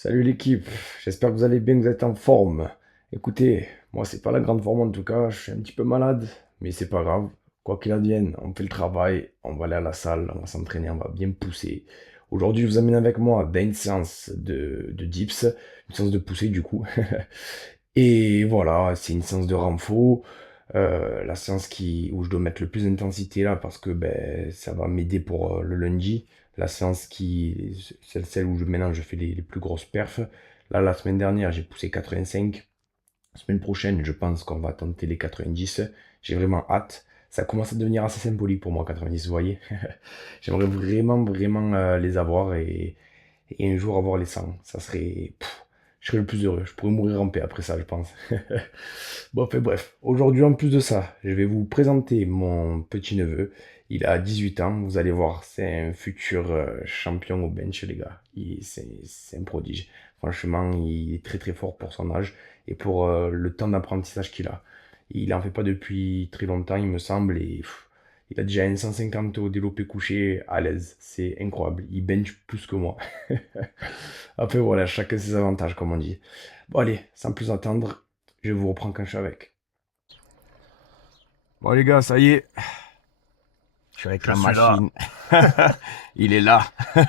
Salut l'équipe, j'espère que vous allez bien, que vous êtes en forme. Écoutez, moi c'est pas la grande forme en tout cas, je suis un petit peu malade, mais c'est pas grave. Quoi qu'il advienne, on fait le travail, on va aller à la salle, on va s'entraîner, on va bien pousser. Aujourd'hui, je vous amène avec moi dans une séance de dips, une séance de poussée du coup. Et voilà, c'est une séance de renfo, la séance où je dois mettre le plus d'intensité là parce que ben, ça va m'aider pour le lundi. La séance c'est celle où maintenant je fais les plus grosses perfs. Là, la semaine dernière, j'ai poussé 85. La semaine prochaine, je pense qu'on va tenter les 90. J'ai vraiment hâte. Ça commence à devenir assez symbolique pour moi, 90, vous voyez. J'aimerais vraiment, vraiment les avoir et un jour avoir les 100. Ça serait... je serais le plus heureux. Je pourrais mourir en paix après ça, je pense. Bon, enfin bref. Aujourd'hui, en plus de ça, je vais vous présenter mon petit-neveu. Il a 18 ans. Vous allez voir, c'est un futur champion au bench, les gars. C'est un prodige. Franchement, il est très très fort pour son âge et pour le temps d'apprentissage qu'il a. Il en fait pas depuis très longtemps, il me semble, et il a déjà un 150 au développé couché à l'aise. C'est incroyable. Il bench plus que moi. Après, voilà, chacun ses avantages, comme on dit. Bon, allez, sans plus attendre, je vous reprends quand je suis avec. Bon, les gars, ça y est, je suis avec Je la suis là. machine. Il est là. Là,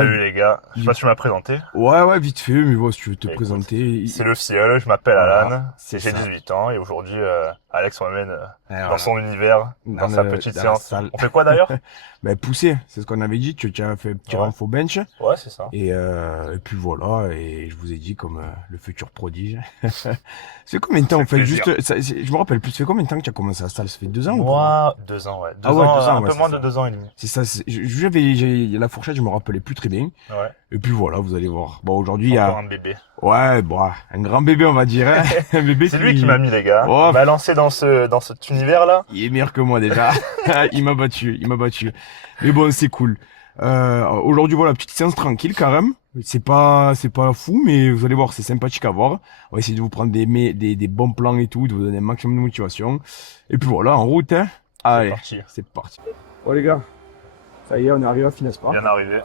Salut les gars. Je sais pas vite- si tu m'as présenté. Ouais, ouais, vite fait, mais bon, si tu veux te Écoute, présenter. c'est le filleul, je m'appelle Voilà, Alan, c'est j'ai ça. 18 ans et aujourd'hui Alex m'amène Et dans voilà, son univers, dans sa petite dans la séance. salle. On fait quoi d'ailleurs? Ben, pousser, c'est ce qu'on avait dit. Tu as fait un petit Ouais, renfo bench. ouais c'est ça. Et puis voilà, et je vous ai dit comme le futur prodige. Ça fait combien de temps C'est en le fait plaisir. juste, je me rappelle plus, ça fait combien de temps que tu as commencé à salle? Ça fait 2 ans ou pas? Moi, 2 ans, ouais. Ah Deux ouais, ans, 2 ans, un ouais, peu c'est moins de ça. 2 ans et demi. C'est ça, la fourchette, je me rappelais plus très bien. Ouais, Et puis voilà, vous allez voir. Bon, aujourd'hui, il y encore a, un bébé. ouais, bon, un grand bébé, on va dire, hein. Un bébé C'est lui qui m'a qui, mis les gars. Il oh, m'a lancé dans cet univers là. il est meilleur que moi déjà. Il m'a battu, il m'a battu. Mais bon, c'est cool. Aujourd'hui, voilà, petite séance tranquille quand même. C'est pas fou, mais vous allez voir, c'est sympathique à voir. On va essayer de vous prendre des bons plans et tout, de vous donner un maximum de motivation. Et puis voilà, en route, hein. C'est Allez, parti. c'est parti. Bon les gars, ça y est, on est arrivé à Finespa. Bien arrivé.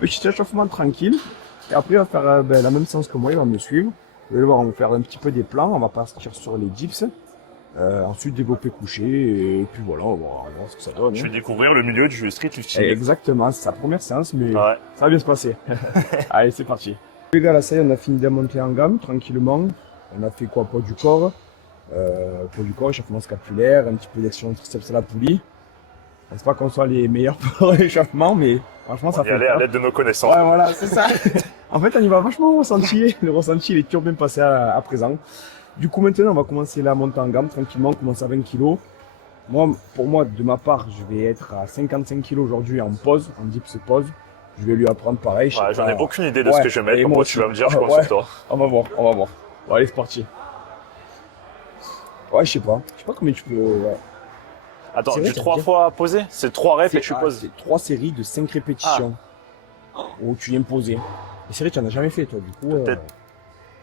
Petit échauffement tranquille. Et après, il va faire la même séance que moi, il va me suivre. Vous allez voir, on va faire un petit peu des plans, on va partir sur les dips. Ensuite, développer couché, et puis voilà, on va voir ce que ça donne. Je Hein. vais découvrir le milieu du street lifting. Exactement, c'est sa première séance, mais Ouais. ça va bien se passer. Allez, c'est parti. Les gars, là, ça y est, on a fini de monter en gamme, tranquillement. On a fait quoi, poids du corps, échauffement scapulaire, un petit peu d'action triceps à la poulie. Je pense pas qu'on soit les meilleurs pour l'échauffement, mais franchement, ça On y fait le allait à taf. l'aide de nos connaissances. Ouais, voilà, c'est ça. En fait, on y va vachement au ressenti. Le ressenti, il est toujours bien passé à présent. Du coup, maintenant, on va commencer la montée en gamme tranquillement, on commence à 20 kilos. Moi, pour moi, de ma part, je vais être à 55 kilos aujourd'hui en pause, en dips pause. Je vais lui apprendre pareil. Je sais Ouais, j'en ai pas. aucune idée de ce Ouais, que je vais mettre. et Par moi contre, tu aussi. vas me dire, je compte Ouais, sur toi. on va voir, on va voir. Bon, allez, c'est parti. Ouais, je sais pas. Je sais pas combien tu peux. Ouais. Attends, C'est vrai, du t'as 3 bien. fois posé? C'est 3 reps et tu poses. C'est 3 séries de 5 répétitions où tu viens poser. Et c'est vrai, tu n'en as jamais fait, toi. Du coup, Peut-être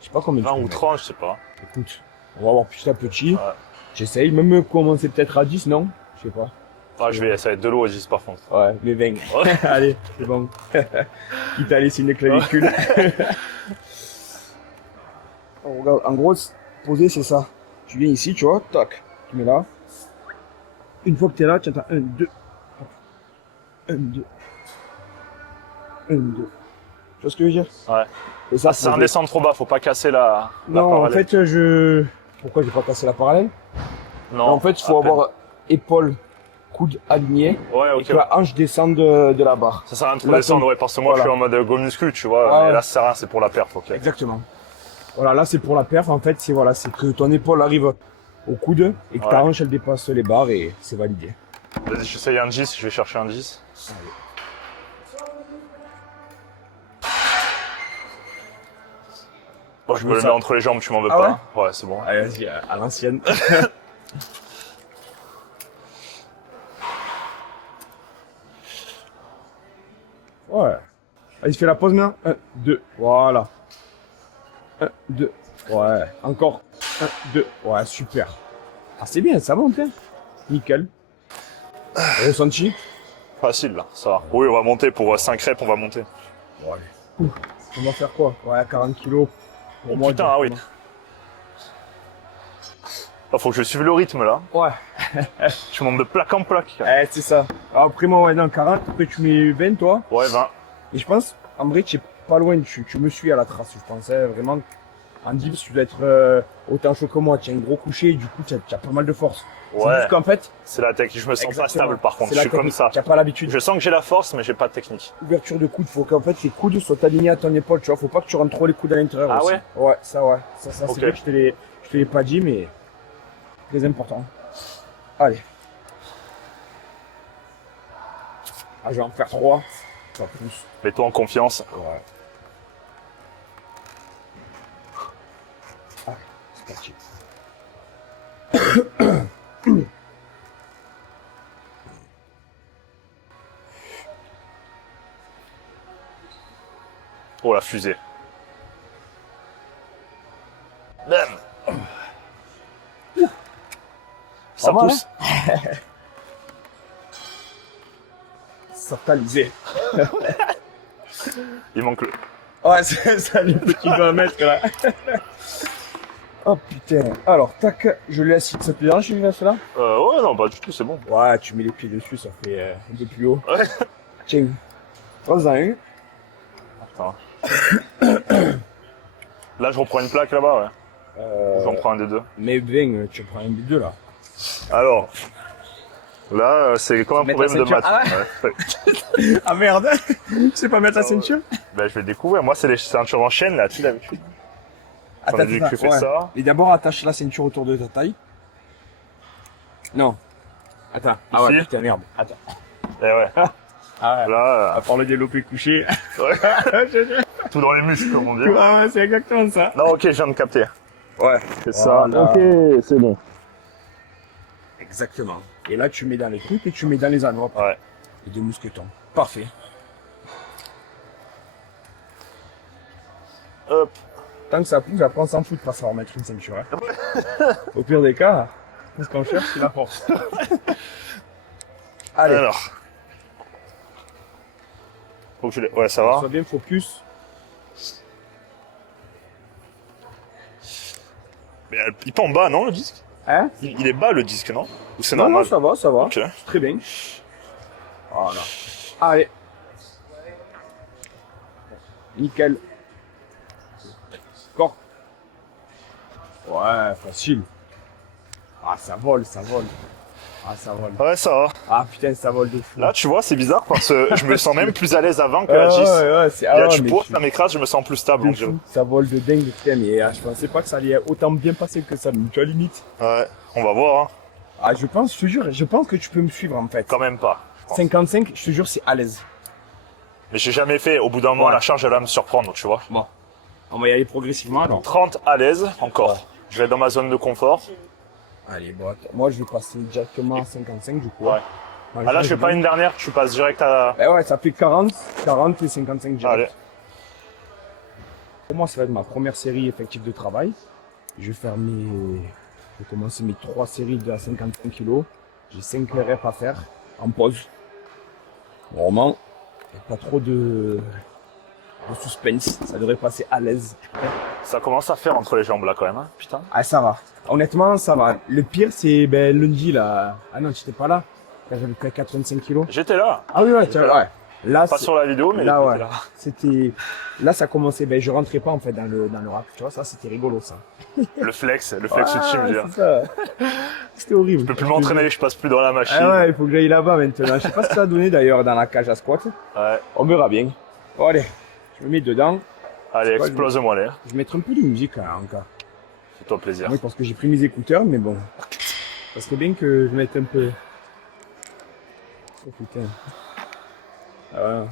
je sais pas combien tu 20 peux ou mettre. 30, je sais pas. Écoute, on va voir petit à petit. Ouais. J'essaye, même commencer peut-être à 10, non? Je sais pas. Ah, ça va être de l'eau à 10 par contre. Ouais, mais 20. Ouais. Allez, c'est bon. Quitte à laisser une clavicule. On regarde, en gros, poser, c'est ça. Tu viens ici, tu vois, tac, tu mets là. Une fois que tu es là, tu entends 1, 2, 1, 2, 1, 2. Tu vois ce que je veux dire? Ouais. Et ça, C'est un descendre trop bas, faut pas casser la non, en parallèle. fait, pourquoi j'ai pas cassé la parallèle? Non. En fait, il faut à peine. avoir épaule, coude aligné, Ouais, et ok. que la hanche descende de la barre. Ça sert à rien de trop Là, descendre, ouais, parce que moi voilà. je suis en mode go muscu, tu vois. Ah mais ouais. là, ça sert à rien, c'est pour la perf, ok. Exactement. Voilà, là c'est pour la perf, en fait, c'est que ton épaule arrive au coude et que ta Ouais. hanche elle dépasse les barres et c'est validé. Vas-y, j'essaye un 10, je vais chercher un 10. Bon, je me le ça. mets entre les jambes, tu m'en veux Ah pas? Ouais, c'est bon. Allez, vas-y, à l'ancienne. Ouais. Vas-y, fais la pause maintenant. 1, 2, voilà. 1, 2, ouais. Encore. 1, 2, ouais, super. Ah, c'est bien, ça monte, hein. Nickel. Ressenti? Facile là, ça va. Oui, on va monter pour 5 reps, on va monter. Bon, allez. On va faire quoi? Ouais, 40 kilos. Oh putain, ah oui. Ah, faut que je suive le rythme là. Ouais, Je monte de plaque en plaque. c'est ça. Alors, après moi, ouais, non, 40, après tu mets 20 toi. Ouais, 20. Et je pense, en vrai, tu es pas loin, tu me suis à la trace, je pense. Hein, vraiment, en dips, tu dois être autant chaud que moi. Tu as un gros coucher, du coup, tu as pas mal de force. C'est Ouais. juste qu'en fait, C'est la technique. Je me sens pas exactement, stable par contre. c'est Je la suis comme technique. ça. Tu n'as pas l'habitude. Je sens que j'ai la force, mais j'ai pas de technique. Ouverture de coude, faut qu'en fait les coudes soient alignés à ton épaule, tu vois. Faut pas que tu rentres trop les coudes à l'intérieur. Ah aussi. ouais? Ouais, ça, ouais. Ça, Ok. c'est vrai que je te l'ai pas dit, mais très important. Allez. Ah, je vais en faire 3. Pas plus. Mets-toi en confiance. Ouais. Allez, c'est parti. Oh la fusée. Bam. Ça Pas mal, pousse. Satanisé. Il manque le. Ouais, c'est ça les petits doigts à mettre là. Oh putain. Alors, tac, je laisse, ça te dérange, je laisse là? Ouais, non, pas du tout, c'est bon. Ouais, tu mets les pieds dessus, ça fait un peu plus haut. Ouais. Tiens, prends-en un. Attends. Là, je reprends une plaque là-bas, ouais. J'en prends un des deux. Mais ben, tu prends un des deux là. Alors. Là, c'est comme un Mettre la problème de ceinture. maths. Ah Ouais. Ah merde. Tu sais pas mettre la ceinture? Ben, je vais découvrir. Moi, c'est les ceintures en chaîne, là, tu sais, d'habitude. J'en ai vu que tu fais ça. Et d'abord, attache la ceinture autour de ta taille. Non. Attends. Ah ouais, Ici. putain, merde. Attends. Et ouais. Ah ouais. Là, À part le développé couché. ouais. Tout dans les muscles, comme on dit. Ah ouais, c'est exactement ça. Non, ok, je viens de capter. Ouais. C'est ça. Voilà. Ok, c'est bon. Exactement. Et là, tu mets dans les trucs et tu mets dans les enveloppes. Ouais. Et des mousquetons. Parfait. Hop. Tant que ça pousse, après on s'en fout de pas savoir mettre une ceinture. Hein. Au pire des cas, ce qu'on cherche, c'est la force. Allez, Alors. Faut que je les... Ouais, ça va. sois bien focus. Mais il est pas en bas, non, le disque? Hein? Il est bas, le disque, non? Ou c'est Non, normal? non, ça va, ça va. Ok. Très bien. Voilà. Allez. Nickel. Encore. Ouais, facile. Ah, ça vole, ça vole. Ah, ça vole. Ouais, ça va. Ah, putain, ça vole de fou. Là, tu vois, c'est bizarre parce que je me sens même plus à l'aise avant que la ouais, 10. ouais, c'est... Il y a ouais, du mais poids, tu- ça m'écrase, je me sens plus stable, on de dirait. fou. Ça vole de dingue, putain, mais je pensais pas que ça allait autant bien passer que ça, mais tu vois, limite. Ouais, on va voir, hein. Ah, je pense, je te jure, je pense que tu peux me suivre, en fait. Quand même pas. je pense. 55, je te jure, c'est à l'aise. Mais j'ai jamais fait. Au bout d'un moment, Ouais. la charge, elle va me surprendre, tu vois. Bon. On va y aller progressivement, alors. 30 à l'aise, encore. Je vais être dans ma zone de confort. Allez, bon, attends. Moi, je vais passer directement à 55, du coup. Ouais. Ah là, je fais pas une dernière, tu passes direct à... Eh ouais, ça fait 40 et 55 direct. Allez. Pour moi, ça va être ma première série effective de travail. Je vais faire mes... Je vais commencer mes 3 séries de 55 kg. J'ai 5 reps à faire en pause. Normalement, il n'y a pas trop de suspense. Ça devrait passer à l'aise. Ça commence à faire entre les jambes, là, quand même, hein. Putain. Ah, ça va. Honnêtement, ça va. Le pire, c'est lundi, là. Ah non, tu n'étais pas là. Quand j'avais que 85 kg. J'étais là. Ah oui, ouais, tu vois, ouais. Là, Pas c'est- sur la vidéo, mais là, j'étais ouais. là. C'était, là, ça commençait, je rentrais pas, en fait, dans le rack. Tu vois, ça, c'était rigolo, ça. Le flex ultime, je veux dire. c'est ça. C'était horrible. Je peux plus m'entraîner, je passe plus dans la machine. Ah ouais, il faut que j'aille là-bas maintenant. Je sais pas ce que ça a donné d'ailleurs dans la cage à squat. Ouais. On verra bien. Bon, allez, je me mets dedans. Allez, quoi, explose-moi l'air. Je vais mettre un peu de musique là, encore. Fais-toi plaisir. Oui, parce que j'ai pris mes écouteurs, mais bon. Ça serait bien que je mette un peu. Oh putain. Ah ouais.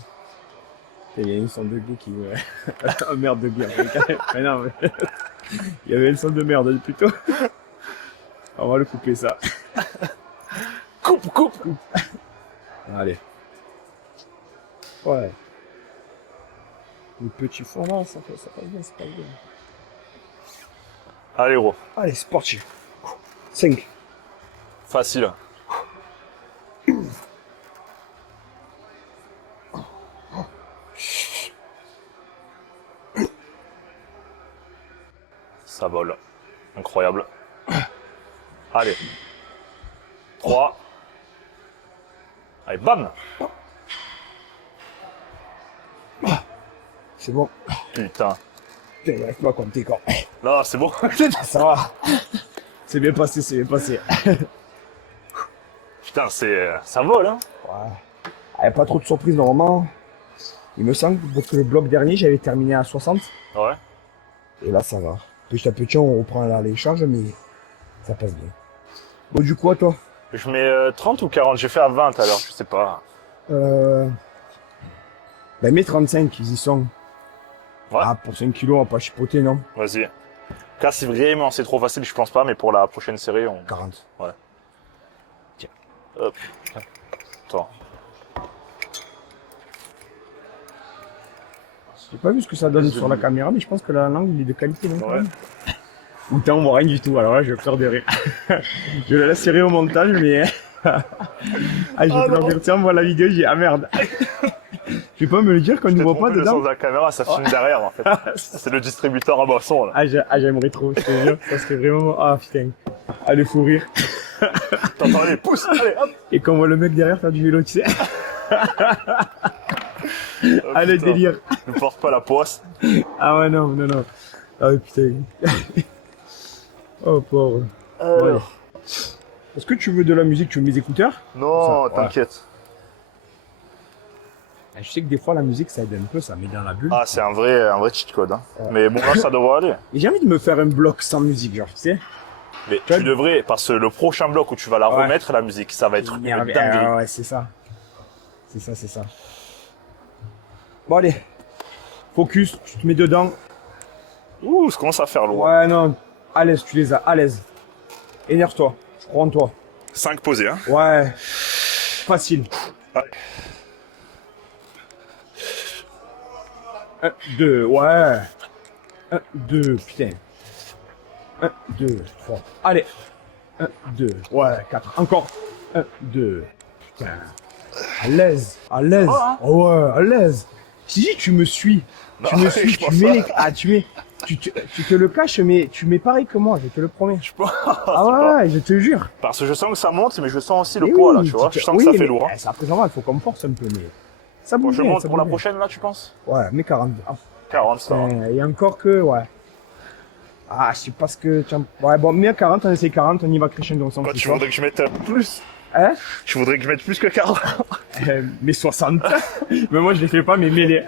Il y a une sonde de gay qui me. Oh merde de gay. Mais non, mais. Il y avait une sonde de merde plutôt. On va le couper ça. Coupe. Allez. Ouais. Le petit format, ça passe bien, ça passe bien. Allez, gros. Allez, c'est parti. 5. Facile. Ça vole. Incroyable. Allez. 3. Allez, bam. C'est bon. Putain. Putain, j'arrive pas à compter quand. Là, c'est bon. Ça va. C'est bien passé, c'est bien passé. Putain, ça vole, hein. Ouais. Il n'y a pas trop de surprises normalement. Il me semble que le bloc dernier, j'avais terminé à 60. Ouais. Et là, ça va. Petit à petit, on reprend là, les charges, mais ça passe bien. Bon, du coup, à toi Je mets 30 ou 40. J'ai fait à 20 alors, je sais pas. Ben, mes 35, ils y sont. Ouais. Ah, pour 5 kilos, on va pas chipoter, non? Vas-y. Là, si vraiment c'est trop facile, je pense pas, mais pour la prochaine série, on... 40. Ouais. Tiens. Hop. Attends. J'ai pas vu ce que ça donne sur la caméra, mais je pense que la langue, il est de qualité, non? Ouais. Ou t'es on voit rien du tout, alors là, je vais faire des rires. Je la laisserai au montage, mais... ah, je vais te l'avertir, on voit la vidéo, j'ai ah merde. Je vais pas me le dire qu'on ne voit pas Le dedans. sens de la caméra, ça filme derrière, en fait. C'est le distributeur à boisson, là. J'aimerais trop, je te jure, ça serait vraiment... Ah, putain. Ah, le fou rire. T'entends les pouces, allez, hop. Et quand on voit le mec derrière faire du vélo, tu sais. Oh, Ah, le putain. délire. Ne porte pas la poisse. Ah ouais, non, non, non. Ah ouais, putain. Oh, pauvre. Ouais. Est-ce que tu veux de la musique? Tu veux mes écouteurs? Non, Ça, t'inquiète. Je sais que des fois, la musique, ça aide un peu, ça met dans la bulle. Ah, c'est un vrai cheat code, hein. Mais bon, là, ça devrait aller. Et j'ai envie de me faire un bloc sans musique, genre, tu sais. Mais tu devrais, parce que le prochain bloc où tu vas la Ouais. remettre, la musique, ça va être une Merde, dinguerie. ouais, c'est ça. C'est ça, c'est ça. Bon, allez. Focus, tu te mets dedans. Ouh, ça commence à faire lourd. Ouais, non. À l'aise, tu les as, à l'aise. Énerve-toi, je crois en toi. 5 posés, hein. Ouais. Facile. Allez. 1, 2, ouais. 1, 2, putain. 1, 2, 3. Allez. 1, 2, ouais, 4. Encore. 1, 2. Putain. À l'aise, à l'aise. Oh, hein. Oh ouais, à l'aise. Si tu me suis, tu Non, me suis, je tu pense mets pas. les... Ah, tu te le caches, mais tu mets pareil que moi, je te le promets. Je pense. Ah ouais, je te jure. Parce que je sens que ça monte, mais je sens aussi le Mais poids, oui, là, tu vois. Je sens oui, que ça fait mais, lourd. Hein. Ça représente, il faut qu'on force un peu, mais... Ça Bon, bouge je bien, monte ça pour la bouge bien. prochaine, là, tu penses? Ouais, mais 40. Ah, 40, ça va. et encore que, ouais. Ah, je sais pas ce que tu as... Ouais, bon, mais à 40, on essaie 40, on y va crescendo, on s'en Quoi, fout. tu voudrais que je mette plus? Hein? Tu voudrais que je mette plus que 40? Mais 60. Mais moi, je les fais pas, mais mêlés.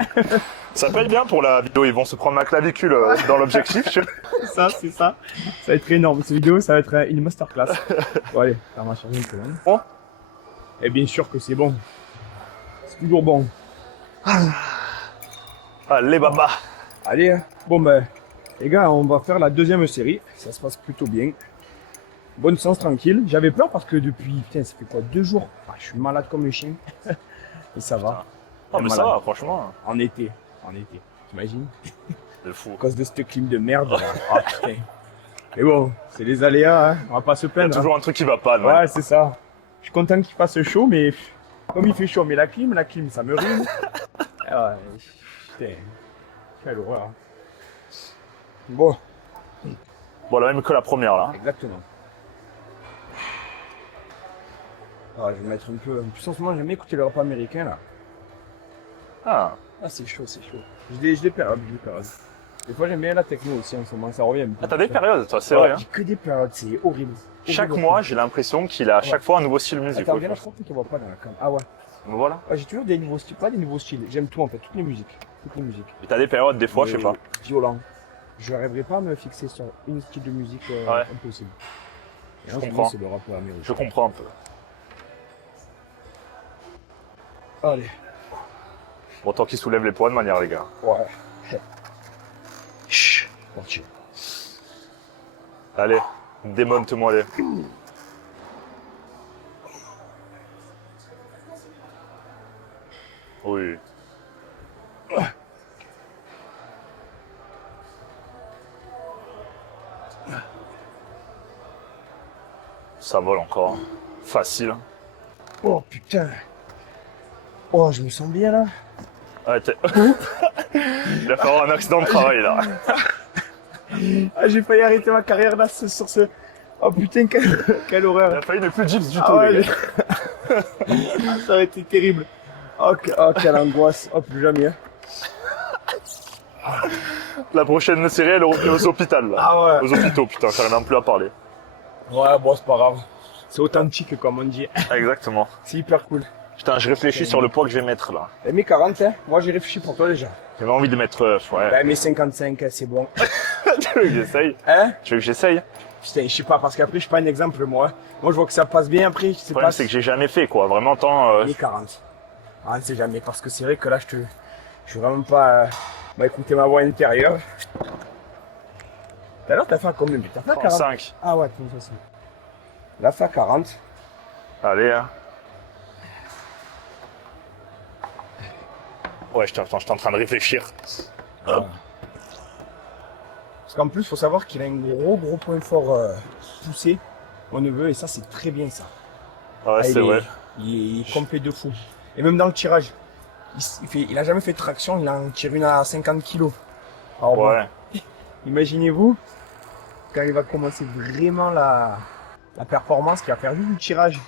Ça peut être bien pour la vidéo, ils vont se prendre ma clavicule dans l'objectif. Ça, c'est ça. Ça va être énorme. Cette vidéo, ça va être une masterclass. Bon, allez, ça va changer un peu. Hein. Bon. Et bien sûr que c'est bon. C'est toujours bon. Allez, baba. Allez, hein. Bon, ben, les gars, on va faire la deuxième série. Ça se passe plutôt bien. Bonne séance tranquille. J'avais peur parce que depuis, putain, ça fait quoi, 2 jours? Ah, je suis malade comme un chien. Et ça va. Ah, mais ça Malade. va, franchement. En été. En été. T'imagines? C'est fou. À cause de cette clim de merde. Là. Ah, putain. Mais bon, c'est les aléas, hein. On va pas se Il y a plaindre. toujours un truc qui va pas, non? Ouais, c'est ça. Je suis content qu'il fasse chaud, mais comme il fait chaud, mais la clim, ça me ruine. Ah ouais, putain. Quelle horreur. Bon, Bon, la même que la première, là. exactement. Ah, je vais mettre un peu. En plus, en ce moment, j'aime bien écouter le rap américain, là. Ah. Ah, c'est chaud, c'est chaud. J'ai des périodes, Des fois, j'aime bien la techno aussi, en ce moment, ça revient un peu. Ah, t'as des périodes, toi, c'est Ouais, vrai. Hein. j'ai que des périodes, c'est horrible. Chaque Horrible. mois, j'ai l'impression qu'il a à chaque fois un nouveau style musical. Attends, regarde, je crois que tu vois pas dans la cam. Ah ouais. Voilà. Ah, j'ai toujours des nouveaux styles, pas des nouveaux styles. J'aime tout en fait, toutes les musiques. Toutes les musiques. Et t'as des périodes, des fois, je sais pas. Violent. Je rêverais pas à me fixer sur une style de musique Ouais. impossible. Et Je en ce comprends. moment, c'est le rap américain. Je comprends un peu. Allez. Bon, tant qu'il soulève les poids de manière, les gars. Ouais. Chut. Parti. Allez, démonte-moi les. Oui. Ça vole encore. Facile. Oh putain. Oh, je me sens bien là. Ouais, il va falloir un accident de travail là. Ah, j'ai failli arrêter ma carrière là sur ce. Oh putain, quelle Il horreur. a failli ne plus de gyps du Ah tout, ouais, les gars. ça aurait été terrible. Oh, oh, quelle angoisse. Oh, plus jamais. Hein. La prochaine série, elle est revenue aux hôpitaux, là. Ah ouais. Aux hôpitaux, putain, j'arrive même plus à parler. Ouais, bon, c'est pas grave. C'est authentique, comme on dit. Exactement. C'est hyper cool. Putain, je réfléchis sur le poids que je vais mettre, là. Eh, mes 40, hein. Moi, j'ai réfléchi pour toi déjà. J'avais envie de mettre, ouais. Ben, mes 55, c'est bon. Tu veux que j'essaye? Hein? Tu veux que j'essaye? Putain, je sais pas, parce qu'après, je suis pas un exemple, moi. Moi, je vois que ça passe bien après. Je sais Le problème, pas. c'est que j'ai jamais fait, quoi. Vraiment, tant, Mes 40. Ah, on ne sait jamais, parce que c'est vrai que là, je suis vraiment pas. Bah, écoutez ma voix intérieure. Tout à l'heure, t'as fait à combien? T'as fait à 40? 35. Ah ouais, tout ça. Là, fait à 40. Allez, hein. Ouais, je suis en train de réfléchir. Parce qu'en plus, il faut savoir qu'il a un gros point fort poussé, mon neveu, et ça, c'est très bien ça. Ouais, Ah, c'est vrai. Il est complet de fou. Et même dans le tirage, il a jamais fait de traction, il en tire une à 50 kilos. Alors, bon, Ouais. imaginez-vous, quand il va commencer vraiment la performance, qu'il va faire juste du tirage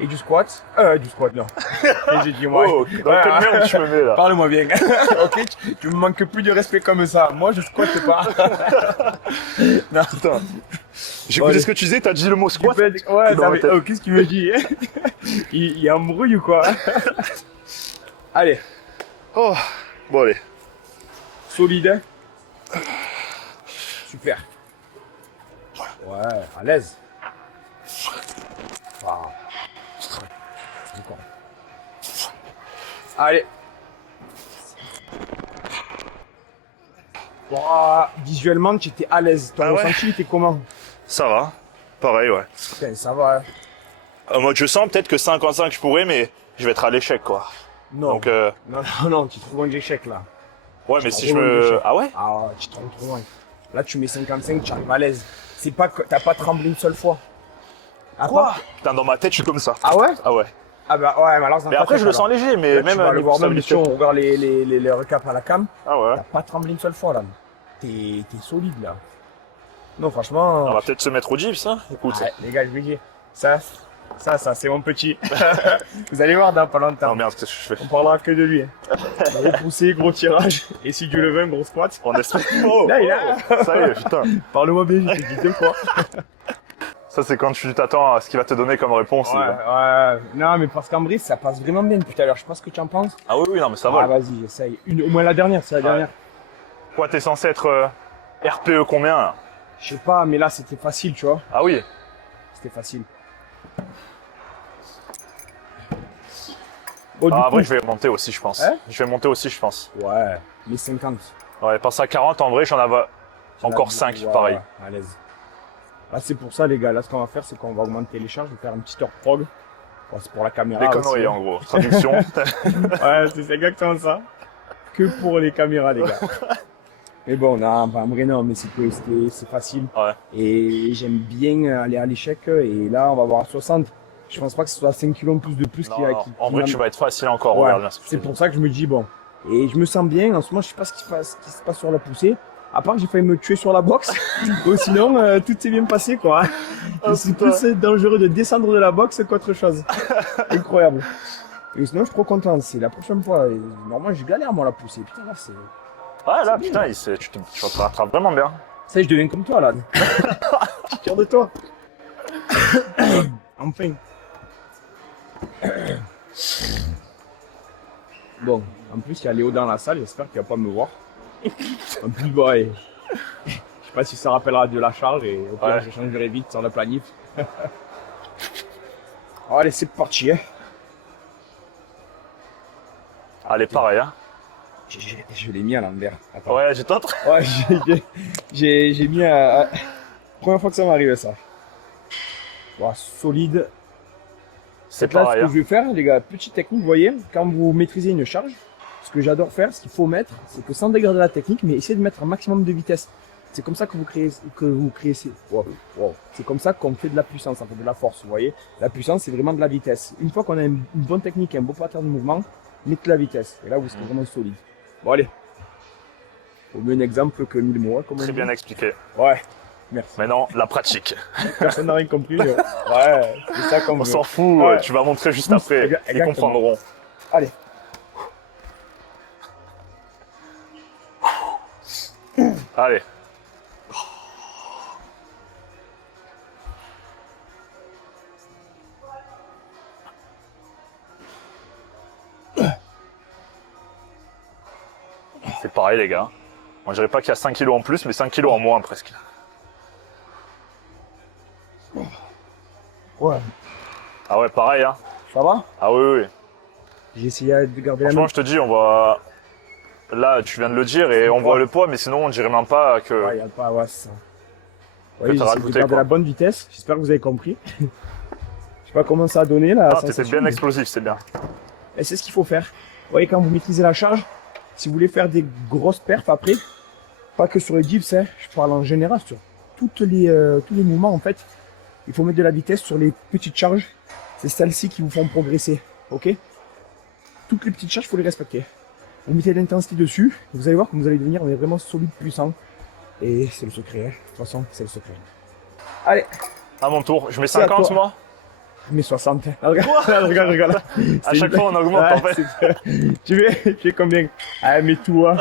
et du squat. Du squat, non. Et j'ai dit, moi. Oh, dans quelle merde tu me mets, là? Parle-moi bien. Ok, tu me manques plus de respect comme ça. Moi, je squatte pas. Non. Putain. J'ai Bon, écouté allez. ce que tu disais, t'as dit le mot squat. Ouais, dans ça ma tête. oh, qu'est-ce que tu me dis? Il embrouille ou quoi? Allez, Oh. Bon, allez. solide. Super. Ouais, à l'aise. Ah. D'accord. Allez. Bon, visuellement, tu étais à l'aise. Ton Ah ouais. ressenti était comment? Ça va. Pareil, ouais. Putain, ça va. Hein. Moi, je sens peut-être que 55, je pourrais, mais je vais être à l'échec, quoi. Non. Donc, Non, tu trouves un échec là. ouais, mais si je trop loin de me... l'échec. Ah ouais? Ah, tu te trompes trop loin. Là, tu mets 55, tu arrives à l'aise. C'est pas que t'as pas tremblé une seule fois. À part- Putain, dans ma tête, je suis comme ça. Ah ouais? Ah ouais. Ah bah ouais, mais alors dans Mais ta après, tête, je le alors. sens léger, mais Là, même tu vas le niveau voir même stabilité. si on regarde les recaps à la cam, Ah ouais. t'as pas tremblé une seule fois là. T'es solide là. Non, franchement. On va peut-être se mettre au gyps, hein. Écoute. Ouais, les gars, je vous dis, ça, c'est mon petit. Vous allez voir dans pas longtemps. Non, merde, qu'est-ce que je fais? On parlera que de lui. Hein. Gros poussé, gros tirage. Et si Dieu le veut, un gros squat. On est... Oh, Là, il a. oh, ça y est, putain. Parle-moi bien, je t'ai dit 2 fois. Ça, c'est quand tu t'attends à ce qu'il va te donner comme réponse. Ouais. Non, mais parce qu'en vrai, ça passe vraiment bien depuis tout à l'heure. Je sais pas ce que tu en penses. Ah oui, non, mais ça Ah, va. vas-y, j'essaye. Au moins la dernière, c'est la dernière. Quoi, t'es censé être RPE combien, là? Je sais pas, mais là, c'était facile, tu vois. Ah oui. C'était facile. Bon, du Ah, en coup, vrai, je vais monter aussi, je pense. Hein? Je vais monter aussi, je pense. ouais, les 50. Ouais, passe à 40, en vrai, j'en avais encore 5, Ouais, pareil. ouais, à l'aise. Là, c'est pour ça, les gars. Là, ce qu'on va faire, c'est qu'on va augmenter les charges. Je vais faire une petite heure prog. Bon, c'est pour la caméra. Les aussi, conneries, hein. en gros. Traduction. Ouais, c'est exactement ça. Que pour les caméras, les gars. Mais bon, non, en vrai, non, mais c'est facile. Ouais. Et j'aime bien aller à l'échec. Et là, on va voir à 60. Je pense pas que ce soit 5 kilos en plus Non, non. En vrai, tu vas être facile encore, Ouais, regarde bien ce que tu c'est dis. pour ça que je me dis, bon. Et je me sens bien. En ce moment, je sais pas ce qui se passe sur la poussée. À part que j'ai failli me tuer sur la boxe. Ou sinon, tout s'est bien passé, quoi. Oh, C'est putain. plus dangereux de descendre de la boxe qu'autre chose. Incroyable. Et sinon, je suis trop content. C'est la prochaine fois. Et normalement, je galère, moi, la poussée. Putain, là, c'est. Ah là, c'est putain, bien. tu te rattrapes vraiment bien. Ça y est, je deviens comme toi, là. Je suis fier de toi. Enfin. Bon, en plus, il y a Léo dans la salle. J'espère qu'il va pas me voir. En plus, bon, ouais. Je sais pas si ça rappellera de la charge et au pire, Ouais. je changerai vite sur le planif. Allez, c'est parti. Hein. Allez, pareil, hein. Je l'ai mis à l'envers. Attends. Ouais, j'ai tenté. Ouais, j'ai mis à... Première fois que ça m'arrive, ça. Bon, solide. C'est Là, ce pareil, que hein. je vais faire, les gars, petite technique, vous voyez, quand vous maîtrisez une charge, ce que j'adore faire, ce qu'il faut mettre, c'est que sans dégrader la technique, mais essayez de mettre un maximum de vitesse. C'est comme ça que vous créez, wow. C'est comme ça qu'on fait de la puissance, en fait, de la force, vous voyez. La puissance, c'est vraiment de la vitesse. Une fois qu'on a une bonne technique et un bon pattern de mouvement, mettez la vitesse. Et là, vous serez vraiment solide. Bon, allez. Au mieux un exemple que 1000 mots, comme on Très dit. bien expliqué. Ouais, merci. Maintenant, la pratique. Personne n'a rien compris. Ouais, c'est ça qu'on On veut. s'en fout, Ouais. tu vas montrer juste Oui, après. Ils exactement. comprendront. Allez. Allez. C'est pareil, les gars. On dirait pas qu'il y a 5 kilos en plus, mais 5 kilos en moins presque. Ouais. Ah ouais, pareil, hein. Ça va? Ah oui, oui. J'ai essayé de garder la Franchement, main. je te dis, on va... Là, tu viens de le dire et on voit le poids, mais sinon, on dirait même pas que... Ouais, y a pas, ouais, c'est ça. Que Oui, t'as j'essaie de rajouté, garder quoi. la bonne vitesse. J'espère que vous avez compris. Je sais pas comment ça a donné là. Ah, t'étais bien explosif, c'est bien. Et c'est ce qu'il faut faire. Vous voyez, quand vous maîtrisez la charge, si vous voulez faire des grosses perfs après, pas que sur les dips, hein, je parle en général, sur tous les mouvements en fait, il faut mettre de la vitesse sur les petites charges. C'est celles-ci qui vous font progresser, ok? Toutes les petites charges, il faut les respecter. Vous mettez de l'intensité dessus, vous allez voir que vous allez devenir vraiment solide, puissant. Et c'est le secret, hein. De toute façon, c'est le secret. Allez, À mon tour, je mets C'est à 50 toi. moi. je mets 60. Ah, regarde. À chaque fois, on augmente en fait. Tu es combien? Ah, mais toi.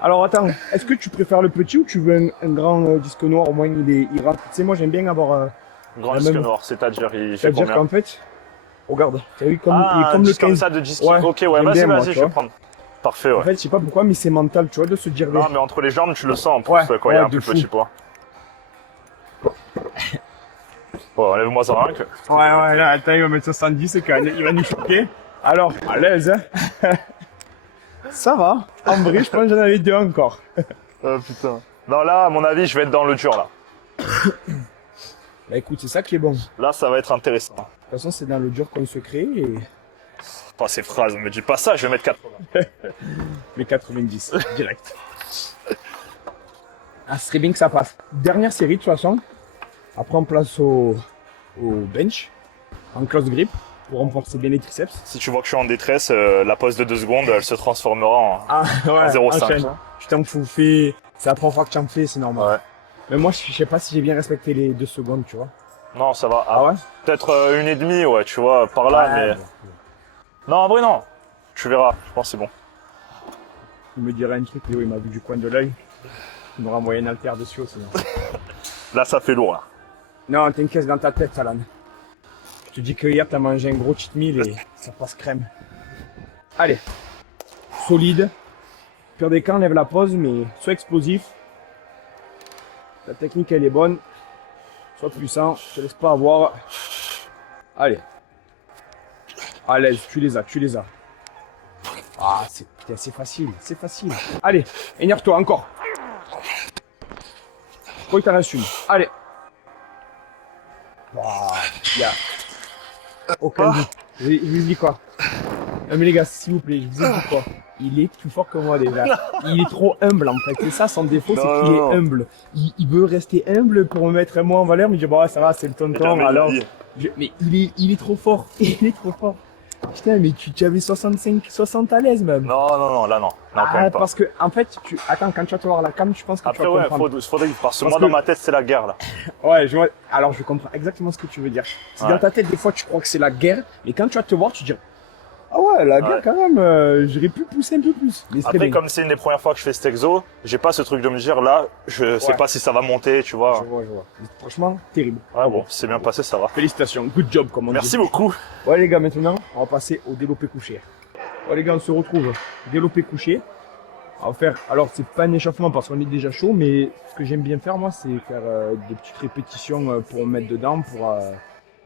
Alors attends, est-ce que tu préfères le petit ou tu veux un grand disque noir, au moins il rentre. Tu sais, moi j'aime bien avoir. Grand la disque même- noir, c'est-à-dire, il fait C'est-à-dire combien? qu'en fait, regarde, t'as vu comme, il est Ah, comme le disque comme 15. ça de disque. Ouais, Ok, ouais, j'aime vas-y, bien, moi, vas-y, tu je vais vois. prendre. Parfait, En ouais. fait, je sais pas pourquoi, mais c'est mental, tu vois, de se dire. Non, mais entre les jambes, tu le sens en plus, Ouais, quand il y a ouais, un de plus fou. petit poids. Bon, enlève-moi ça rien que. Ouais, là, attends, il va mettre 70, quand même, il va nous choquer. Alors, à l'aise, hein. Ça va. En vrai, je pense que j'en avais deux encore. Oh putain. Non, là, à mon avis, je vais être dans le dur, là. Bah écoute, c'est ça qui est bon. De Là, ça va être intéressant. toute façon, c'est dans le dur qu'on se crée et. Enfin, ces phrases, me dis pas ça, je vais mettre 80. Les 90, direct. Ah, ce serait bien que ça passe. Dernière série, de toute façon. Après, on place au bench, en close grip, pour renforcer bien les triceps. Si tu vois que je suis en détresse, la pause de 2 secondes, elle se transformera en... Ah, ouais, 0,5. enchaîne. Je t'en fous, fais. C'est la première fois que tu en fais, c'est normal. Ouais. Mais moi, je sais pas si j'ai bien respecté les 2 secondes, tu vois. Non, ça va. Ah ouais? Peut-être 1,5, ouais, tu vois, par là, mais... bon. Non, en vrai, non. Tu verras, je pense que c'est bon. Il me dirait un truc, Léo, il m'a vu du coin de l'œil. Il m'aura envoyé un alter dessus aussi. Là, ça fait lourd, là. Non, t'inquiète dans ta tête, Alan. Je te dis que hier, t'as mangé un gros cheat meal et ça passe crème. Allez. Solide. Pire des cas, enlève la pause, mais sois explosif. La technique, elle est bonne. Sois puissant. Je te laisse pas avoir. Allez. À l'aise, tu les as. Ah, putain, c'est facile. Allez, énerve-toi encore. Je crois qu'il t'en reste une. Allez. Il y a aucun doute. Je vous dis quoi? Non mais les gars, s'il vous plaît, je vous ai dit quoi? Il est plus fort que moi déjà. Il est trop humble en fait. C'est ça son défaut, c'est qu'il est humble. Il veut rester humble pour me mettre moi en valeur, mais je dis bah ça va, c'est le tonton. Alors, mais il est trop fort. Il est trop fort. Putain, mais tu avais 60 à l'aise même. Non, là, non. Non, quand Ah, même pas. parce que en fait, attends, quand tu vas te voir la cam, je pense que Après, tu vas ouais, comprendre. faudrait... Parce que Parce moi, que- dans ma tête, c'est la guerre, là. Ouais, je vois. Alors, je comprends exactement ce que tu veux dire. C'est Ouais. dans ta tête, des fois, tu crois que c'est la guerre, mais quand tu vas te voir, tu dis ah ouais, la guerre, Ouais. quand même, j'aurais pu pousser un peu plus. Mais c'est très Après, bien. comme c'est une des premières fois que je fais cet exo, j'ai pas ce truc de me dire, là, je sais Ouais. pas si ça va monter, tu vois. Je vois. Mais franchement, terrible. Ouais, bon, c'est bien passé, ça va. Félicitations, good job, comme on Merci dit. beaucoup. Ouais, les gars, maintenant, on va passer au développé couché. Ouais, les gars, on se retrouve. Développé couché. On va faire. Alors, c'est pas un échauffement parce qu'on est déjà chaud, mais ce que j'aime bien faire, moi, c'est faire des petites répétitions pour me mettre dedans, pour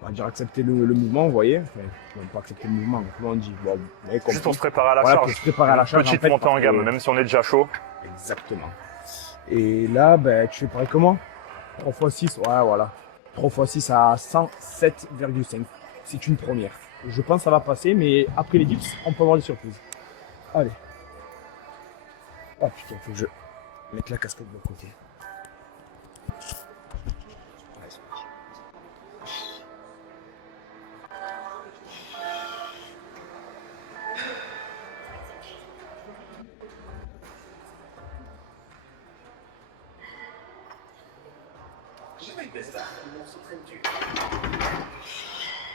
on va dire accepter le mouvement, vous voyez. Enfin, même pas accepter le mouvement, comment on dit. Bon, vous avez compris. Juste pour se préparer à la Voilà, charge. pour se préparer à la charge. Petite en fait, montée en parce gamme, que- même si on est déjà chaud. Exactement. Et là, ben, tu fais pareil comment 3 x 6, ouais, voilà. 3 x 6 à 107,5. C'est une première. Je pense que ça va passer, mais après les dips, on peut avoir des surprises. Allez. Ah putain, faut que je mette la casquette de l'autre côté. Ouais, c'est parti.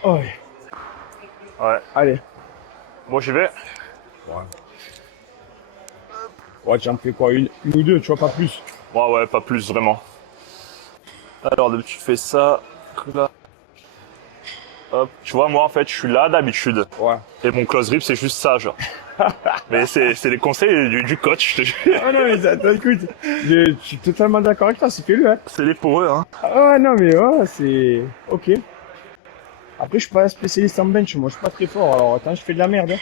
Oh, Ouais. allez. Bon, j'y vais. Ouais, tu en fais quoi, une ou deux, tu vois, pas plus. Ouais, pas plus vraiment. Alors, d'habitude, tu fais ça. Là. Hop. Tu vois, moi, en fait, je suis là d'habitude. Ouais. Et mon close grip, c'est juste ça, genre. Mais c'est les conseils du coach, je te jure. Ah non, mais attends, écoute, je suis totalement d'accord avec toi, c'est fais-le, hein. C'est les pour eux, hein. Ah ouais, non, mais ouais, c'est... Ok. Après, je suis pas spécialiste en bench, moi, je suis pas très fort, alors attends, je fais de la merde, hein.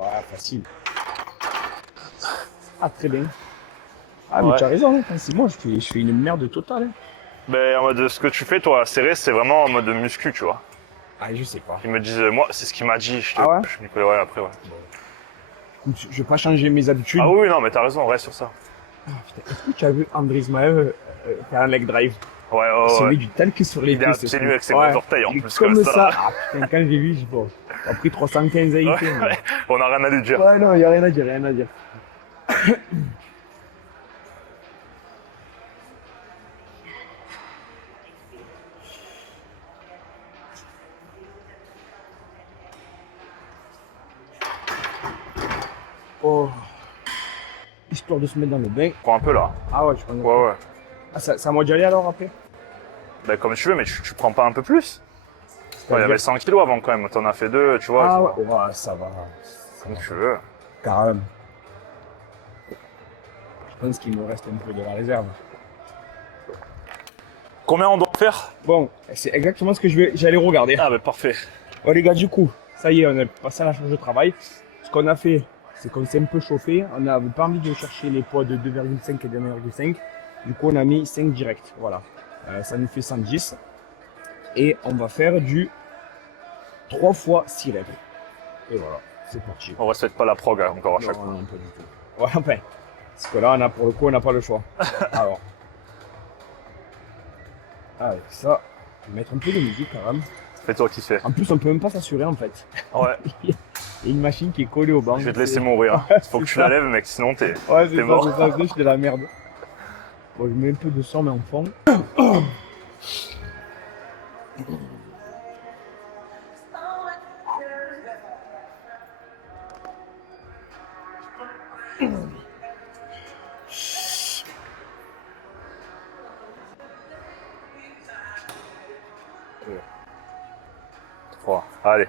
Ouais, facile. Ah, très bien. Ah, mais Ouais. tu as raison, hein. C'est moi, je fais une merde totale, hein. Mais en mode, ce que tu fais, toi, serré, c'est vraiment en mode muscu, tu vois. Ah, je sais pas. Ils me disent, moi, c'est ce qu'il m'a dit. Ah ouais? Je m'y connais, ouais, après, ouais. Je vais pas changer mes habitudes. Ah oui, non, mais t'as raison, reste sur ça. Est-ce que tu as vu André Ismaël faire un leg drive? Ouais, Il se ouais. met du talc sur les Il est pieds. pieds ce nus truc. avec ses Ouais. gros orteils, en Il est plus, comme comme ça. ça. Ah putain, quand j'ai vu, j'ai bon. Il a pris 315 AIT. Ouais. On a rien à lui dire. Ouais, non, il n'y a rien à dire, rien à dire. Oh. Histoire de se mettre dans le bain. Prends un peu là. Ah ouais, je prends. Ouais. Ah, ça m'a déjà allé alors après? Ben, comme tu veux, mais tu prends pas un peu plus. Ouais, il y avait 100 kilos avant quand même. T'en as fait 2, tu vois. Ah ouais, ouais, ça va. Comme tu veux. Carrément. Je pense qu'il me reste un peu de la réserve. Combien on doit faire? Bon, c'est exactement ce que j'allais regarder. Ah, ben parfait. Bon les gars, du coup, ça y est, on est passé à la charge de travail. Ce qu'on a fait, c'est qu'on s'est un peu chauffé. On n'avait pas envie de chercher les poids de 2,5 et 2,5. Du coup, on a mis 5 directs. Voilà. Ça nous fait 110. Et on va faire du 3 fois 6 reps. Et voilà, c'est parti. On respecte pas la prog hein, encore à chaque Non, fois. non, pas du tout. Ouais, enfin, parce que là, pour le coup, on n'a pas le choix. Alors. Avec ça, je vais mettre un peu de musique quand même. Fais-toi kiffer. En plus, on peut même pas s'assurer en fait. Ouais, Il y a une machine qui est collée au banc. je vais te laisser mourir. Ouais, Faut que c'est tu ça. la lèves, mec, sinon t'es Ouais, t'es c'est mort. ça, je suis de la merde. Bon, je mets un peu de sang, mais en fond. Trois. Allez.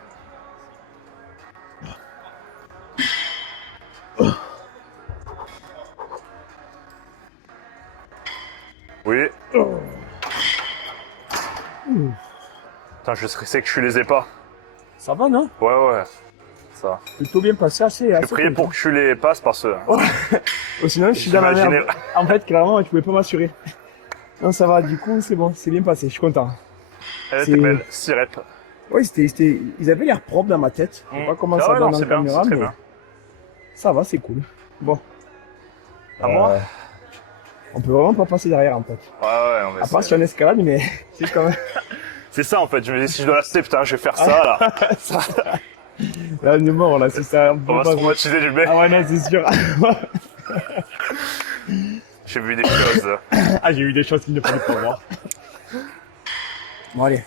Oui. Putain, je sais que je les ai pas. Ça va, non? Ouais. Ça. Plutôt bien passé, assez. J'ai prié pour que tu les passes parce que. Oh, sinon, je suis dans la merde. J'imaginais- En fait, clairement, je pouvais pas m'assurer. Non, ça va, du coup, c'est bon, c'est bien passé, je suis content. Elle C'est- était belle. 6 reps. Ouais, ils avaient l'air propres dans ma tête. Je sais pas comment Ah ça ouais, donne non, en c'est bien, caméra, c'est très mais bien. ça va, c'est cool. Bon. À moi On peut vraiment pas passer derrière, en fait. Ouais, on va À part essayer. si on escalade, mais c'est quand même... C'est ça en fait, je me dis si je dois la citer, putain, je vais faire ça là. Là, on est mort, là, c'est ça. On va se traumatiser du mec. Ah ouais, non, c'est sûr. J'ai vu des choses. Ah, j'ai eu des choses qu'il ne fallait pas voir. Bon, allez.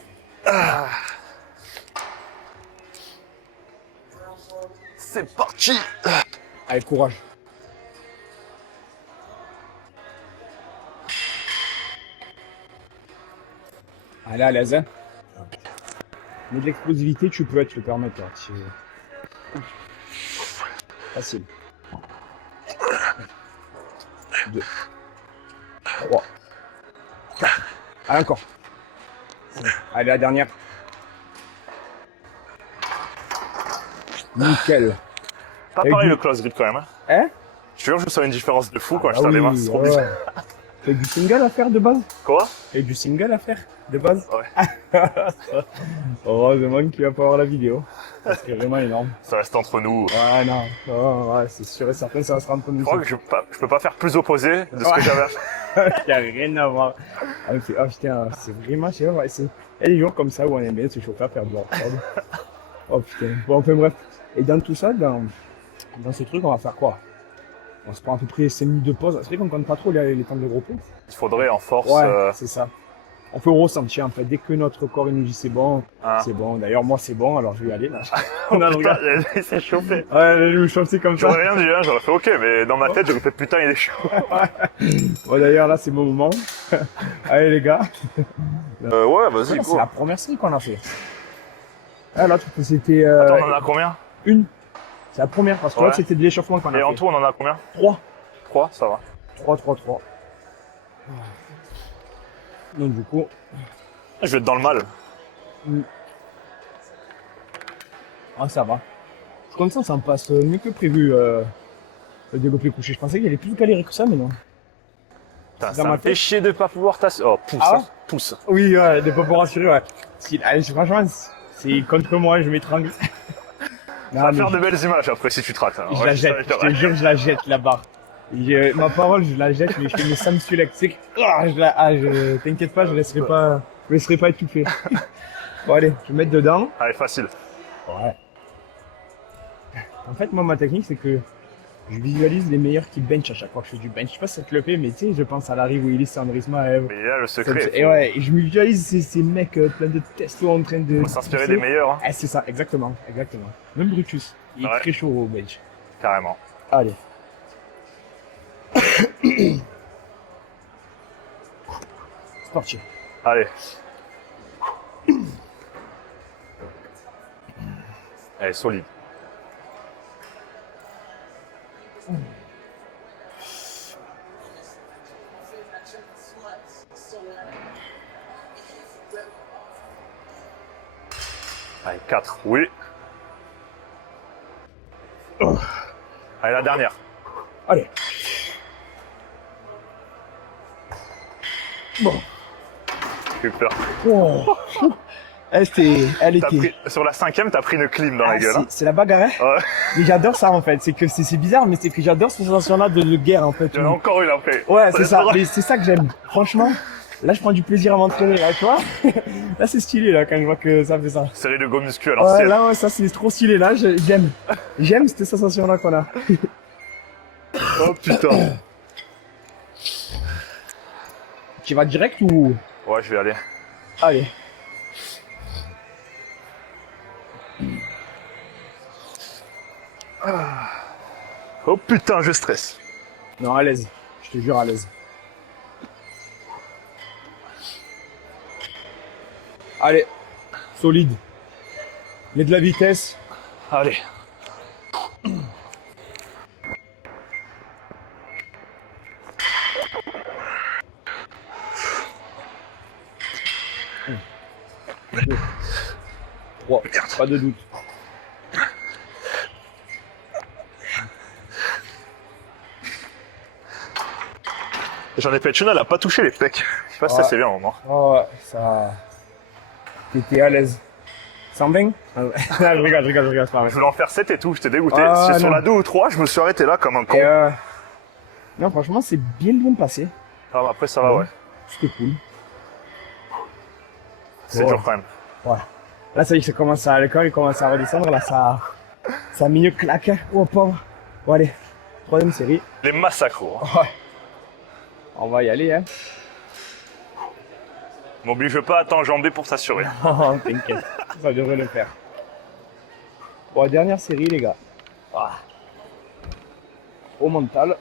C'est parti. Allez, courage. Allez, à l'aise, hein. Mais de l'explosivité, tu peux te le permettre. Hein. Facile. 2, 3, 4. Allez, encore. Allez, la dernière. Nickel. Pas Et pareil du- le close grip quand même. Hein. Hein? Je te jure, je sens une différence de fou quand Ah je t'en les mains, oui, c'est trop ouais. bizarre. T'as du single à faire de base? Quoi? T'as du single à faire de base? Ouais. Heureusement qu'il va pas voir la vidéo. C'est vraiment énorme. Ça reste entre nous. Ouais, non. Ouais, c'est sûr et certain, ça va se rendre compte de Je crois que je peux pas faire plus opposé de ce Ouais. que j'avais à faire. Il n'y a rien à voir. Ah, putain, c'est vraiment, je sais pas, il y a des jours comme ça où on aime bien se chauffer à faire de l'hors-sol. Oh putain. Bon, enfin bref. Et dans tout ça, dans ce truc, on va faire quoi? On se prend à peu près 5 minutes de pause. C'est vrai qu'on compte pas trop les temps de repos. Il faudrait en force. Ouais, c'est ça. On peut ressentir en fait. Dès que notre corps il nous dit c'est bon, c'est bon. D'ailleurs, moi c'est bon, alors je vais y aller là. Oh, putain, il s'est chauffé. Ouais, je me chauffe comme ça. J'aurais rien dit, hein, j'aurais fait ok, mais dans ma tête, j'aurais fait putain, il est chaud. Bon, d'ailleurs, là c'est mon moment. Allez les gars. Ouais, vas-y, C'est go. la première série qu'on a fait. Ah, l'autre c'était. Attends, on en a combien? Une. C'est la première parce que Ouais. l'autre c'était de l'échauffement qu'on a fait. Et en tout, on en a combien? 3. 3, ça va. 3. Donc du coup. Je vais être dans le mal. Ah ça va. Je suis content, ça me passe mieux que prévu le développé couché. Je pensais qu'il allait plus galéré que ça, mais non. Putain, Dans ça ma me fait tête. chier de pas pouvoir t'assurer. Oh, pousse, Ah ouais hein, pousse. Oui, ouais, de pas pour rassurer, ouais. Allez, franchement, c'est contre moi, je m'étrangle. Ça va faire de belles images après si tu te rates. Hein. Je Ouais, la je jette, sais, je te jure, je la jette, la barre. Ma parole, je la jette, mais je fais mes samsulex. Tu sais que, t'inquiète pas, je laisserai pas étouffer. Bon, allez, je vais mettre dedans. Allez, facile. Ouais. En fait, moi, ma technique, c'est que je visualise les meilleurs qui bench à chaque fois que je fais du bench. Je sais pas si ça te le fait, mais tu sais, je pense à Larry Willis, Sandrisma, Mais il y a le secret. et ouais, et je me visualise ces mecs pleins de testo en train de. Faut s'inspirer des meilleurs, hein, Ah, c'est ça, exactement. Même Brutus, il est Ouais. très chaud au bench. carrément. Allez. C'est parti. Allez. Allez, solide. Allez, 4, oui. Allez, la dernière. Allez. Bon. J'ai eu peur. Oh. Elle était. Sur la 5ème, t'as pris une clim dans la gueule. Hein. C'est la bagarre, hein. Ouais. Mais j'adore ça en fait. C'est bizarre, mais c'est que j'adore cette sensation-là de guerre en fait. Il y en a encore une après. Ouais, c'est ça. drôle. Mais c'est ça que j'aime. Franchement, là, je prends du plaisir à m'entraîner, là, tu vois. Là, c'est stylé, là, quand je vois que ça fait ça. Série de go muscu à Ouais, l'ancienne. là, ouais, ça, c'est trop stylé, là. J'aime. J'aime cette sensation-là qu'on a. Oh putain. Tu vas direct ou. Ouais, je vais aller. Allez. Oh putain, je stresse. Non, à l'aise. Je te jure, à l'aise. Allez. Solide. Mets de la vitesse. Allez. Trois. Pas de doute. J'en ai fait une, elle a pas touché les pecs. Je sais pas si Ouais. ça c'est bien au moment. Oh, ouais, ça. T'étais à l'aise. 120 ah, ouais. Je regarde, c'est pas vrai. Je voulais en faire 7 et tout, j'étais dégoûté. Ah, C'est sur non. la 2 ou 3, je me suis arrêté là comme un con. Et non, franchement, c'est bien passé. Ah, après ça va, ouais. C'était cool. C'est Ouais. dur quand même. Ouais. Là, ça y est, ça commence à, le corps, il commence à redescendre. Là, ça a mis une claque. Oh, pauvre. Bon, allez. 3ème série. Les massacres. Hein. Ouais. On va y aller, hein. M'oblige pas à t'enjamber pour s'assurer. Oh, t'inquiète. Ça devrait le faire. Bon, dernière série, les gars. Ah. Au mental.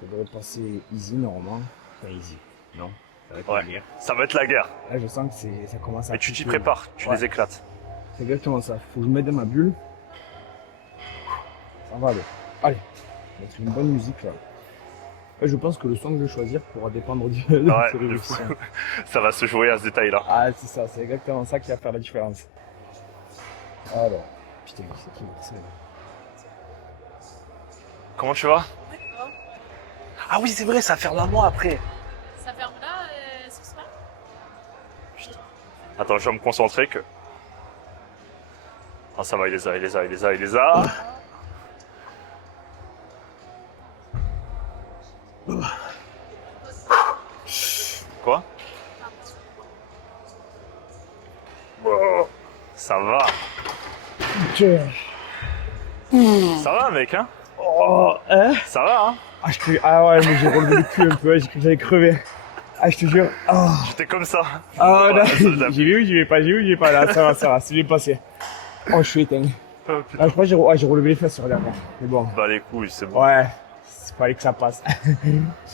Ça devrait passer easy, normalement. Pas easy. Non. Ça va être Ouais. la guerre. Ça va être la guerre. Là, je sens que ça commence à. Mais tu t'y piquer. prépares, tu Ouais. les éclates. C'est exactement ça. Faut que je me mette dans ma bulle. Ça va aller. Allez. Mettre une bonne musique là. Ouais, je pense que le son que je vais choisir pourra dépendre de la Ouais, série du aussi, coup, hein. ça va se jouer à ce détail-là. Ah, c'est ça. C'est exactement ça qui va faire la différence. Alors. Putain, c'est qui ça là? Comment tu vas? Ouais, ça va. Ah oui, c'est vrai, ça ferme un mois après. Ça ferme là ce soir? Attends, je vais me concentrer que... Ah ça va, il les a. Quoi? Ça va. Tiens. Ça va, mec, hein? Oh, hein? Ça va, hein? Ah ouais, mais j'ai relevé le cul un peu, j'ai cru que j'allais crever. Ah, je te jure. Oh. J'étais comme ça. Ah, Ouais, là, ça doit- j'y vais ou j'y vais pas, j'y vais ou j'y vais pas, là, ça va, c'est bien passé. Oh, je suis éteint. Oh, putain. Ah, je crois que j'ai relevé les fesses sur la dernière. Mais bon. Bah les couilles, c'est bon. Ouais, il fallait que ça passe.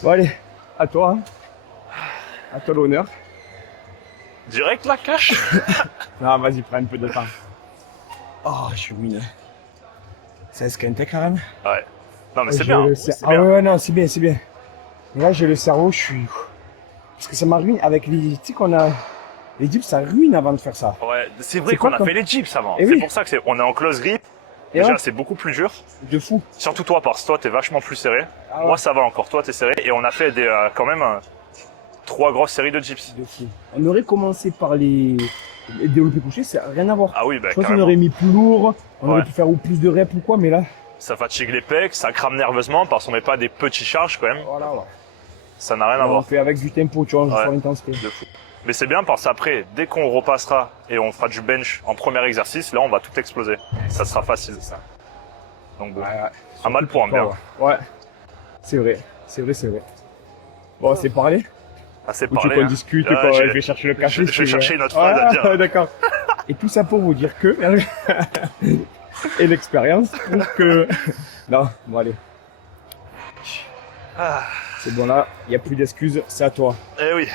Bon, allez, à toi. Hein. À toi l'honneur. Direct la cache. Non, vas-y, prends un peu de temps. Oh, je suis ruiné. Ça esquintait quand même. Ouais. Non mais c'est J'ai bien. le Oui, cer- c'est Ah bien. ouais, non, c'est bien, c'est bien. Mais là, j'ai le cerveau, je suis... Parce que ça m'a ruiné avec les... Tu sais qu'on a... Les dips, ça ruine avant de faire ça. Ouais, c'est vrai C'est quoi qu'on a comme- fait les jeeps avant. Eh C'est oui. pour ça que on est en close grip. Et Déjà, hop, c'est beaucoup plus dur. de fou. Surtout toi, parce que toi, t'es vachement plus serré. Ah ouais. Moi, ça va encore. Toi, t'es serré. Et on a fait quand même 3 grosses séries de jeeps. De fou. On aurait commencé par les développés couchés, ça n'a rien à voir. Ah oui, bah Je pense qu'on carrément. aurait mis plus lourd, on Ouais. aurait pu faire ou plus de reps ou quoi, mais là, Ça fatigue les pecs, ça crame nerveusement parce qu'on met pas des petits charges quand même. voilà. Ça n'a rien à On voir. fait avec du tempo, tu vois, on joue Ouais. sur l'intensité. De fou. Mais c'est bien parce qu'après, dès qu'on repassera et on fera du bench en premier exercice, là, on va tout exploser. Ça sera facile. C'est ça. Donc bon, Ouais, un mal pour un bien. Ouais. C'est vrai, c'est vrai, c'est vrai. Bon, c'est parlé. Assez Ou tu veux parlé. qu'on hein. discute, Ouais, quoi, je- je vais chercher le café. je si vais tu veux. chercher une autre phrase à dire. D'accord. Et tout ça pour vous dire que... Et l'expérience prouve que... Non, bon allez. Ah, C'est bon là, il n'y a plus d'excuses, c'est à toi. eh oui.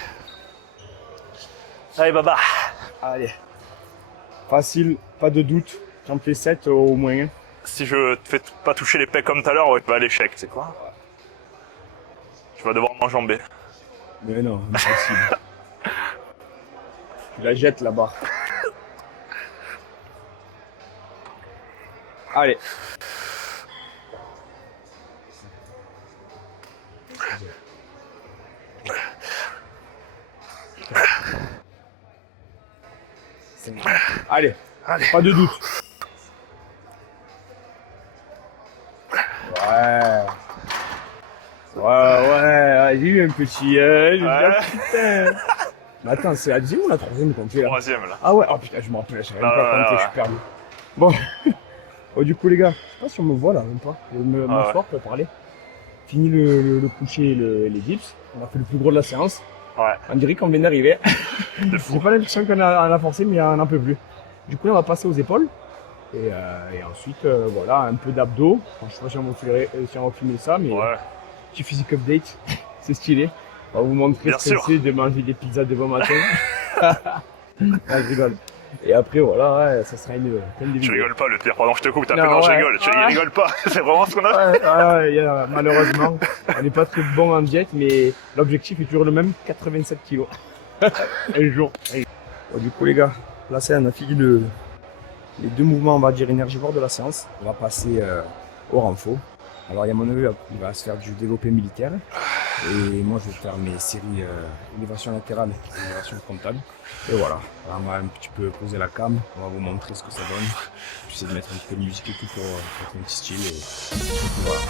Allez, baba. Allez. Facile, pas de doute. J'en fais 7 au moins. Si je te fais pas toucher les pecs comme tout à l'heure, ouais, tu vas à l'échec, c'est quoi? Tu vas devoir m'enjamber. Mais non, impossible. Tu la jettes là-bas. Allez. Allez, Allez. pas de doute. Ouais. Ouais, j'ai eu un petit... Ouais. Putain. Mais attends, c'est la deuxième ou la troisième qu'on fait là? Troisième, là. Ah ouais, oh putain, je me rappelle, je savais même Non, pas non, compter, non, je suis perdu. Bon. Oh, du coup, les gars, je sais pas si on me voit là, même pas. Je vais Ah ouais. m'asseoir pour parler. Fini le coucher et les dips. On a fait le plus gros de la séance. Ouais, On dirait qu'on vient d'arriver. de J'ai fou. pas l'impression qu'on a forcé, mais on en peut plus. Du coup, là, on va passer aux épaules. Et ensuite, voilà, un peu d'abdos. Enfin, je sais pas si on va filmer ça, mais Ouais. petit physique update. C'est stylé. On va vous montrer Bien ce que sûr. c'est de manger des pizzas de bon matin. Ah, je rigole. Et après, voilà, ouais, ça sera une Tu vidéo. rigoles pas, le pire. Pardon, je te coupe, t'as fait Non, non, je ouais. rigole. Tu Ouais. rigoles pas. C'est vraiment ce qu'on a fait. Ouais, malheureusement, on n'est pas très bon en diète, mais l'objectif est toujours le même, 87 kilos. Un jour. Bon, du coup, les gars, là, on a fini les deux mouvements, on va dire, énergivores de la séance. On va passer au renfort. Alors, il y a mon neveu, il va se faire du développé militaire. Et moi, je vais faire mes séries élévation latérale et élévation frontale. Et voilà, là, on va un petit peu poser la cam, on va vous montrer ce que ça donne. J'essaie de mettre un petit peu de musique et tout pour faire un petit style. Et voilà.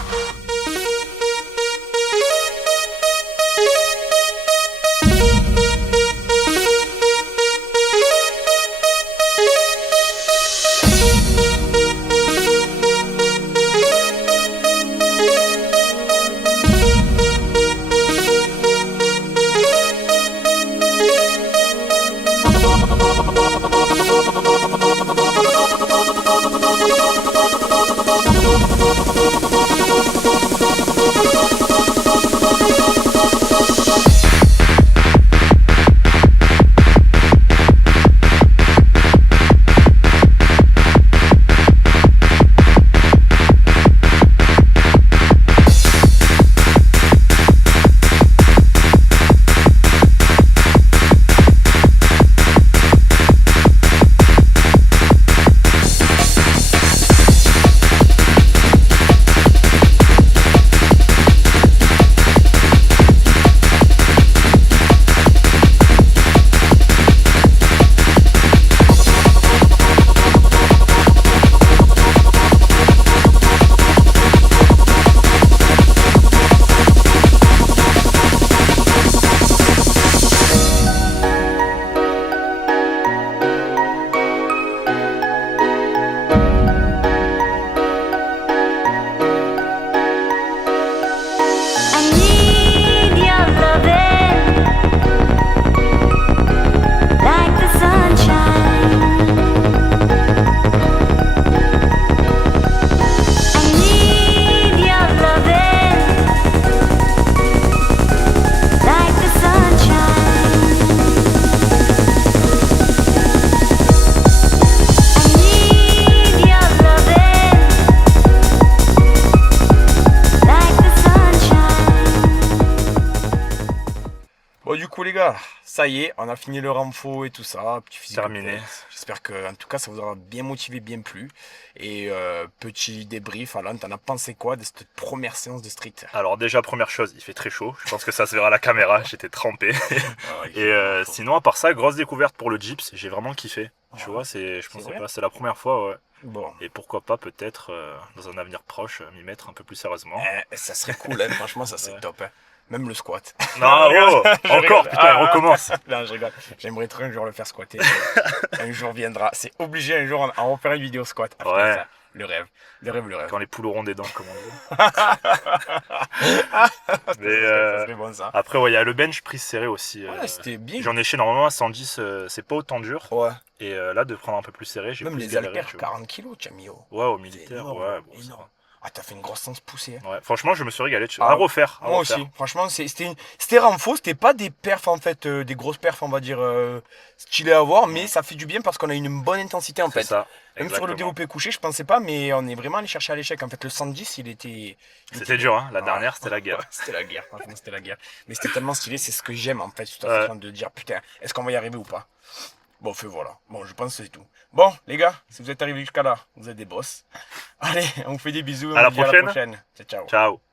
les gars, ça y est, on a fini le renfo et tout ça. Petit physique Terminé. update. J'espère que, en tout cas, ça vous aura bien motivé, bien plu. Et petit débrief, Alan, t'en as pensé quoi de cette première séance de street? Alors déjà, première chose, il fait très chaud. Je pense que ça se verra à la caméra, j'étais trempé. Ah, il fait Et vraiment chaud. sinon, à part ça, grosse découverte pour le Gyps, j'ai vraiment kiffé. Tu Ah, vois, je pensais vrai pas, c'est la première fois, ouais. Bon, Et pourquoi pas, peut-être, dans un avenir proche, m'y mettre un peu plus sérieusement. ça serait cool, hein, franchement, ça serait Ouais. top. Hein. Même le squat. Non, oh, Je encore, rigole. putain, on recommence. Non, je rigole. J'aimerais trop un jour le faire squatter. Un jour viendra. C'est obligé un jour, on va faire une vidéo squat. Après Ouais. ça. Le rêve. Le rêve, le rêve. Quand les poules auront des dents, comme on dit. Ça Mais serait bon, ça. après, ouais, il y a le bench prise serré aussi. Ouais, c'était bien. J'en ai chez normalement à 110, c'est pas autant dur. Ouais. Et là, de prendre un peu plus serré, j'ai Même plus les galéré, haltères, tu vois. 40 kilos, tu as mis au. Ouais, au C'est militaire, énorme, ouais. Bon, ça énorme. Ah, t'as fait une grosse séance poussée. Hein. va. Ouais, franchement, je me suis régalé. Ah, À refaire. À Moi refaire. aussi. Franchement, c'était renfo. C'était pas des perfs, en fait, des grosses perfs, on va dire, stylées à voir. Mais ça fait du bien parce qu'on a une bonne intensité, en C'est fait. ça. Même sur le Exactement. développé couché, je pensais pas, mais on est vraiment allé chercher à l'échec. En fait, le 110, C'était dur, hein. La Ouais. dernière, c'était la guerre. Ouais, c'était la guerre, franchement, c'était la guerre. Mais c'était tellement stylé, c'est ce que j'aime, en fait, cette Ouais. façon de dire, putain, est-ce qu'on va y arriver ou pas? Bon, fait voilà. Bon, je pense que c'est tout. Bon, les gars, si vous êtes arrivés jusqu'à là, vous êtes des boss. Allez, on vous fait des bisous. À la on vous dit prochaine. prochaine. Ciao, ciao. Ciao.